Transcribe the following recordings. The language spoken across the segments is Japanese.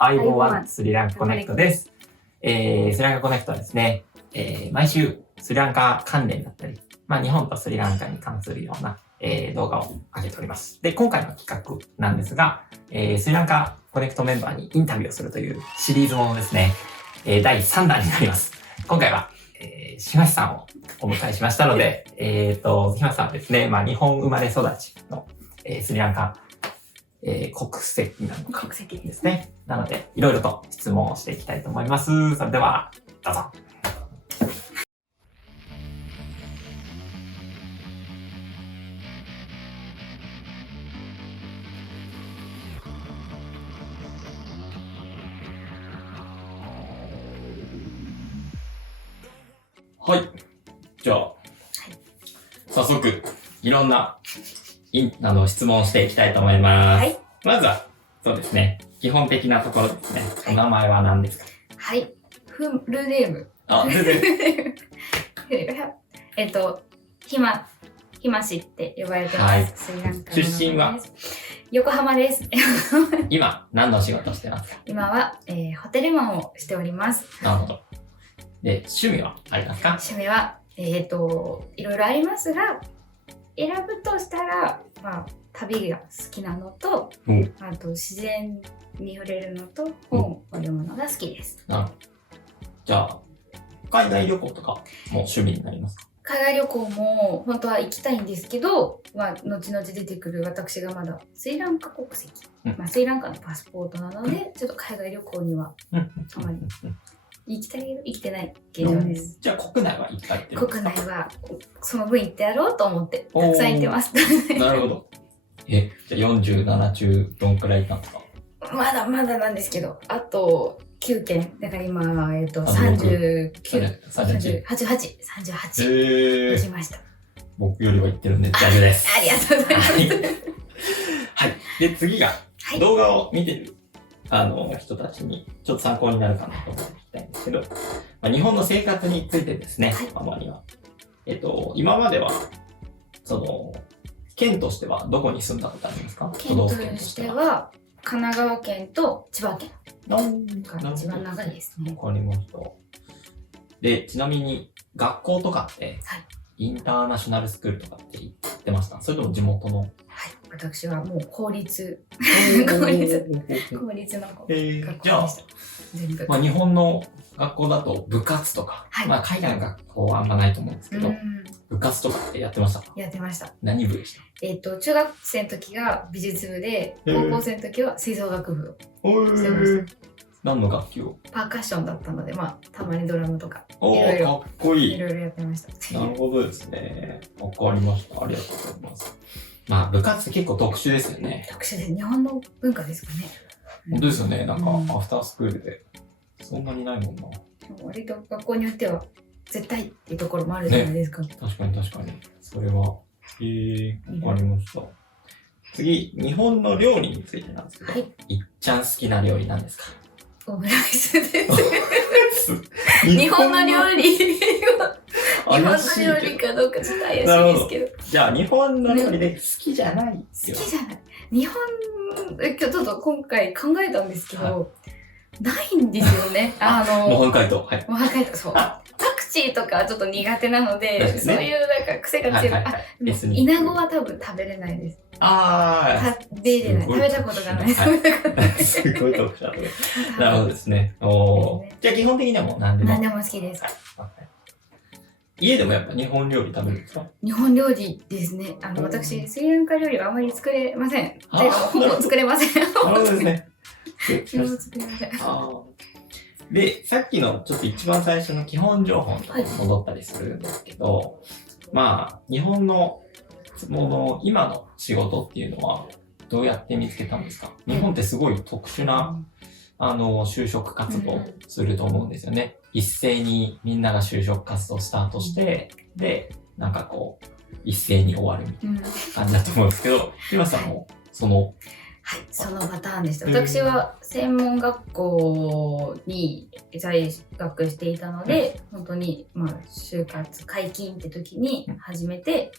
I51 スリランカコネクトです。スリランカコネクトはですね、毎週スリランカ関連だったり、日本とスリランカに関するような、動画を上げております。で、今回の企画なんですが、スリランカコネクトメンバーにインタビューをするというシリーズものですね、第3弾になります。今回は、島師さんをお迎えしましたので、島師さんはですね、日本生まれ育ちの、スリランカ国籍なのか。国籍ですね。なので、いろいろと質問をしていきたいと思います。それでは、どうぞ。はい。じゃあ、早速、いろんな質問をしていきたいと思います。はい。まずは、そうですね。基本的なところですね。お名前は何ですか？はい。フルネーム。フルネーム。ひましって呼ばれてます。はい、スリランカの出身は横浜です。今、何の仕事をしてますか？今は、ホテルマンをしております。なるほど。で、趣味はありますか？趣味は、いろいろありますが、選ぶとしたら、旅が好きなのと、あと自然に触れるのと、本を読むのが好きです。なるほど。じゃあ、海外旅行とかも趣味になりますか？海外旅行も本当は行きたいんですけど、後々出てくる私がまだスリランカ国籍、スリランカのパスポートなので、ちょっと海外旅行にはあまり行きたいけど生きてない現状です。じゃあ国内はいっぱい行ってるんですか？国内はその分行ってやろうと思ってたくさん行ってます。なるほど。じゃあ47中どんくらい行ったんですか？まだまだなんですけど、あと9件。だから今、39、38行きました。僕よりは行ってるんで大丈夫です。ありがとうございます。はい。で、次が、動画を見てる、人たちにちょっと参考になるかなと思っていきたいんですけど、日本の生活についてですね、ママには。今までは、県としてはどこに住んだことありますか？県としては、神奈川県と千葉県が一番長いですね。わかりました。で、ちなみに学校とかって、インターナショナルスクールとかって言ってました？それとも地元の？はい、私はもう公立の学校でした。全部。日本の学校だと部活とか、海外の学校はあんまないと思うんですけど、部活とかってやってましたか？やってました。何部でした？中学生の時が美術部で、高校生の時は吹奏楽部をしてました。何の楽器を？パーカッションだったので、たまにドラムとか、かっこいい。いろいろやってました。なるほどですね。わかりました。ありがとうございます。部活って結構特殊ですよね。特殊です。日本の文化ですかね。本当ですよね。アフタースクールで。そんなにないもんな。割と学校によっては絶対っていうところもあるじゃないですか。確かに。それは、わかりました。次、日本の料理についてなんですけど、いっちゃん好きな料理なんですか？オムライスです。日本の料理かどうかちょっと怪しいですけど。じゃあ、日本の料理で好きじゃない？好きじゃない。日本、ちょっと今回考えたんですけど、ないんですよね。模範解答。模範解答、そう。パクチーとかちょっと苦手なので、そういう癖が強い。イナゴは多分食べれないです。食べれない。食べたことがない。すごい特殊だね。なるほどですね。じゃあ基本的にはもう何でも好きです。家でもやっぱ日本料理食べるんですか？日本料理ですね。私、スリランカ料理はあまり作れません。ほぼ作れません。なるほどですね。作れません。で、さっきのちょっと一番最初の基本情報に戻ったりするんですけど、日本の今の仕事っていうのはどうやって見つけたんですか？日本ってすごい特殊な就職活動すると思うんですよね。一斉にみんなが就職活動スタートして、で、一斉に終わるみたいな感じだと思うんですけど、ひまさんもそのパターンでした。私は専門学校に在学していたので、本当に就活解禁って時に始めて、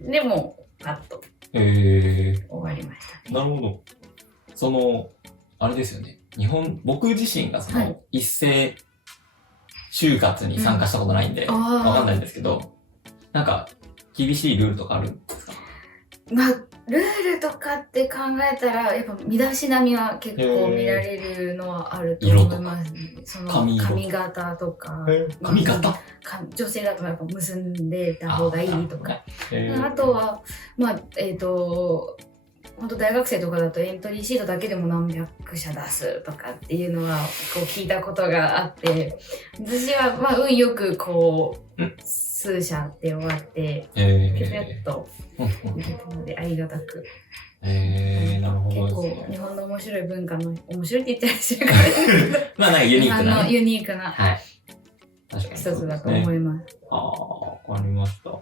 でもパッと終わりましたね。なるほど。あれですよね。僕自身がそはいの一斉就活に参加したことないんで、わかんないんですけど、なんか厳しいルールとかあるんですか？まあ、ルールとかって考えたら、やっぱ身だしなみは結構見られるのはあると思いますね。その髪色髪型とか、髪型？女性だとやっぱ結んでた方がいいとか。ああとは、まあ、本当大学生とかだとエントリーシートだけでも何百社出すとかっていうのはこう聞いたことがあって、私はまあ運よくこう数社で終わってぴょぴょっといけたのでありがたく。なるほど結構ですね。日本の面白い文化の面白いって言ったら失礼かもしれないけどまあなんかユニークな、ユニークなはい。確かに一つだと思います。ああ、わかりました。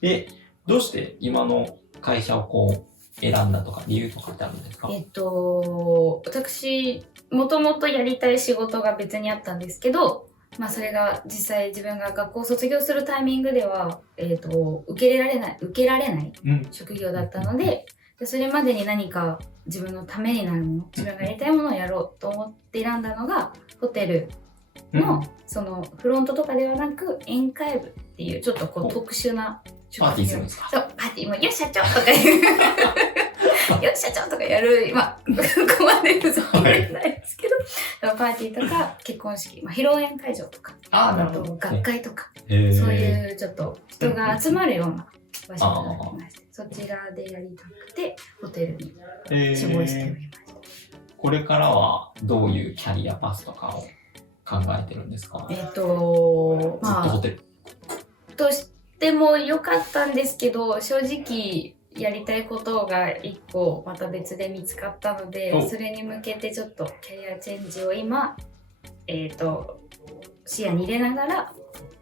で、どうして今の会社をこう選んだとか理由とかってあるんですか？私、もともとやりたい仕事が別にあったんですけど、まあそれが実際自分が学校を卒業するタイミングでは、受けられない職業だったので、それまでに何か自分のためになるもの、自分がやりたいものをやろうと思って選んだのが、ホテルの、そのフロントとかではなく宴会部っていうちょっとこう特殊なパーティーするんですか？そう、パーティー、よっ社長とか言うよっ社長とかやる、まあ、ここまでそう言えないですけど、パーティーとか結婚式、披露宴会場とか、あと学会とか、そういうちょっと人が集まるような場所がありまして、そちらでやりたくて、ホテルに志望しておりました。これからはどういうキャリアパスとかを考えてるんですか？ずっとホテル。としても良かったんですけど、正直やりたいことが一個また別で見つかったので、それに向けてちょっとキャリアチェンジを今、視野に入れながら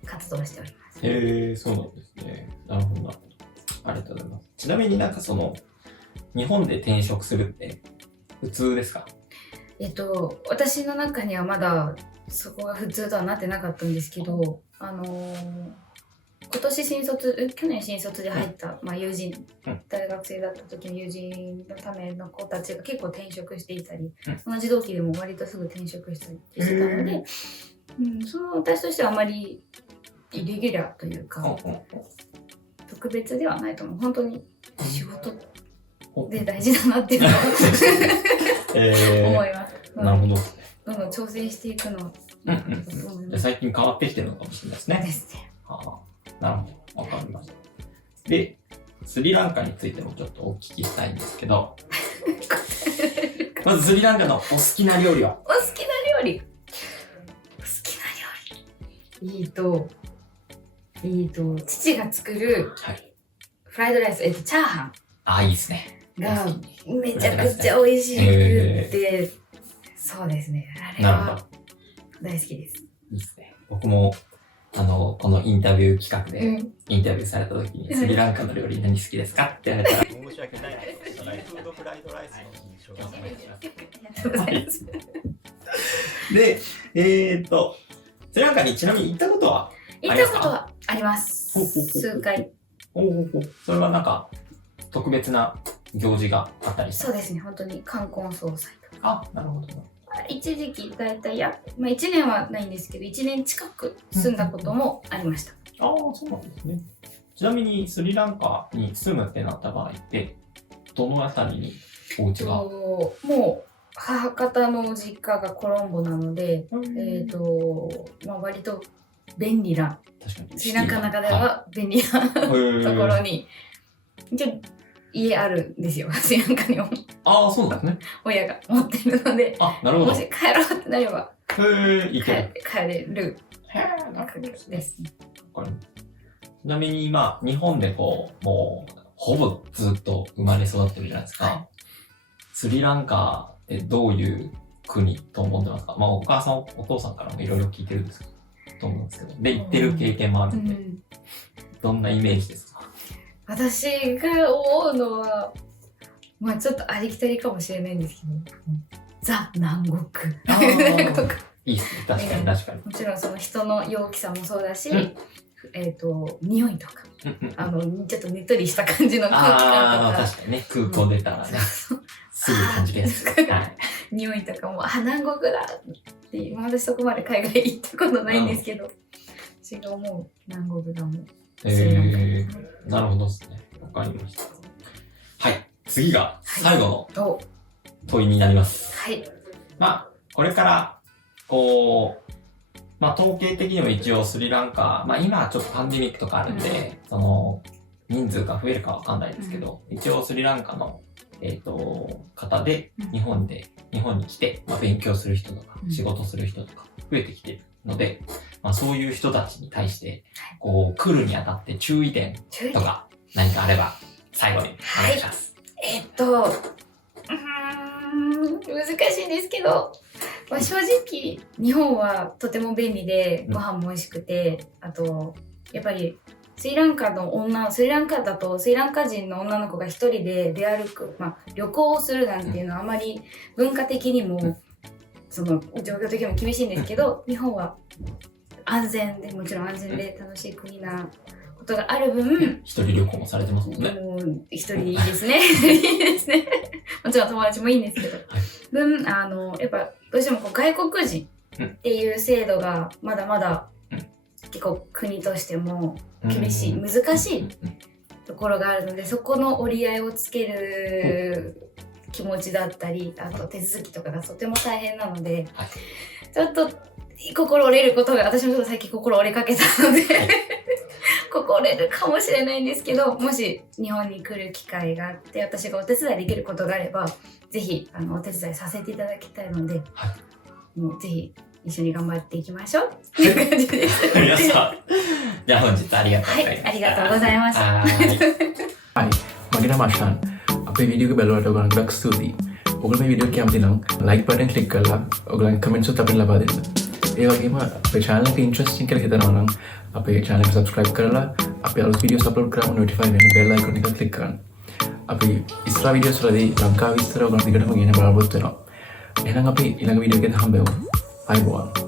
活動しております。そうなんですね。なるほど。ありがとうございます。ちなみになんかその、日本で転職するって普通ですか？私の中にはまだそこが普通とはなってなかったんですけど、去年新卒で入った、友人、大学生だった時の友人のための子たちが結構転職していたり、同じ同期でも割とすぐ転職したりしてたので、その私としてはあまりイレギュラーというか、特別ではないと思う。本当に仕事で大事だなっていうのは思います。なるほど。どんどん挑戦していくのは、最近変わってきてるのかもしれないですね。ですね。なるほど。わかりました。で、スリランカについてもちょっとお聞きしたいんですけど、まずスリランカのお好きな料理は？お好きな料理父が作るフライドライス、チャーハン。いいですね。がめちゃくちゃ美味しくて、そうですね。あれは大好きです。いいですね。僕もこのインタビュー企画でインタビューされた時に、スリランカの料理何好きですかって言われたら、申し訳ないです。シーフードフライドライスの印象があります。で、スリランカにちなみに行ったことはありますか？行ったことはあります。数回。それはなんか特別な行事があったりそうですね。本当に冠婚葬祭とか。なるほど。一時期だいたい1年はないんですけど、1年近く住んだこともありました。そうなんですね。ちなみにスリランカに住むってなった場合って、どのあたりにお家が？もう母方の実家がコロンボなので、割と便利な、スリランカの中では便利なところに、家あるんですよ、スリランカにも。そうなんですね。親が持ってるので、なるほど。もし帰ろうってなれば、帰れるですね。ちなみに今、日本でもう、ほぼずっと生まれ育ってるじゃないですか。スリランカってどういう国と思ってますか？お母さん、お父さんからもいろいろ聞いてるんですけど、と思うんですけど。で、行ってる経験もあるんで、どんなイメージですか？私が思うのは、ちょっとありきたりかもしれないんですけど、ザ・南国とか。いいっすね。確かに。もちろんその人の陽気さもそうだし、匂いとか、ちょっとねっとりした感じの空気感とか。確かにね、空港出たらね、すぐ感じるやつ。匂いとかも、南国だって、私そこまで海外行ったことないんですけど、私が思う南国だもん。なるほどですね。わかりました。はい。次が最後の問いになります。はい。これから、統計的にも一応スリランカ、今はちょっとパンデミックとかあるんで、人数が増えるかわかんないですけど、一応スリランカの、方で、日本に来て、勉強する人とか、仕事する人とか、増えてきてるので、そういう人たちに対して、来るにあたって注意点とか、何かあれば、最後にお願いします。難しいんですけど、正直日本はとても便利でご飯も美味しくて、あとやっぱりスリランカだとスリランカ人の女の子が一人で出歩く、旅行をするなんていうのはあまり文化的にもその状況的にも厳しいんですけど、日本はもちろん安全で楽しい国なことがある分、一人旅行もされてますもんね。もう一人いいですね。いいですね。もちろん友達もいいんですけど、やっぱどうしても外国人っていう制度がまだまだ結構国としても厳しい、難しいところがあるので、そこの折り合いをつける気持ちだったり、あと手続きとかがとても大変なので、ちょっと心折れることが、私もちょっと最近心折れかけたので心折れるかもしれないんですけど、もし日本に来る機会があって私がお手伝いできることがあれば、ぜひお手伝いさせていただきたいので、もうぜひ一緒に頑張っていきましょうっていう感じです。皆さん、じゃあ本日ありがとうございました。ありがとうございました。Hai, mage nama Ashan. අපේ වීඩියෝ එක බලුවට ඔයගොල්ලන්ට ගොඩක් ස්තුතියි. ඔයගොල්ලෝ මේ වීඩියෝ එක කැමති නම් like button click කරලා ඔයගොල්ලන්ගේ comments උත් අපිට ලබා දෙන්න. ඒ වගේම අපේ channel එක interesting කියලා හිතනවා නම් අපේ channel එක subscribe කරලා අපේ අලුත් videos upload කරාම notify වෙන්න bell icon එක click කරන්න. අපි ඉස්සරහ videos වලදී ලංකාවේ විස්තර ඔයගොල්ලෝ දිගටම ගෙන බලපොත් වෙනවා. එහෙනම් අපි ඊළඟ වීඩියෝ එකේ හම්බෙමු. ආයුබෝවන්.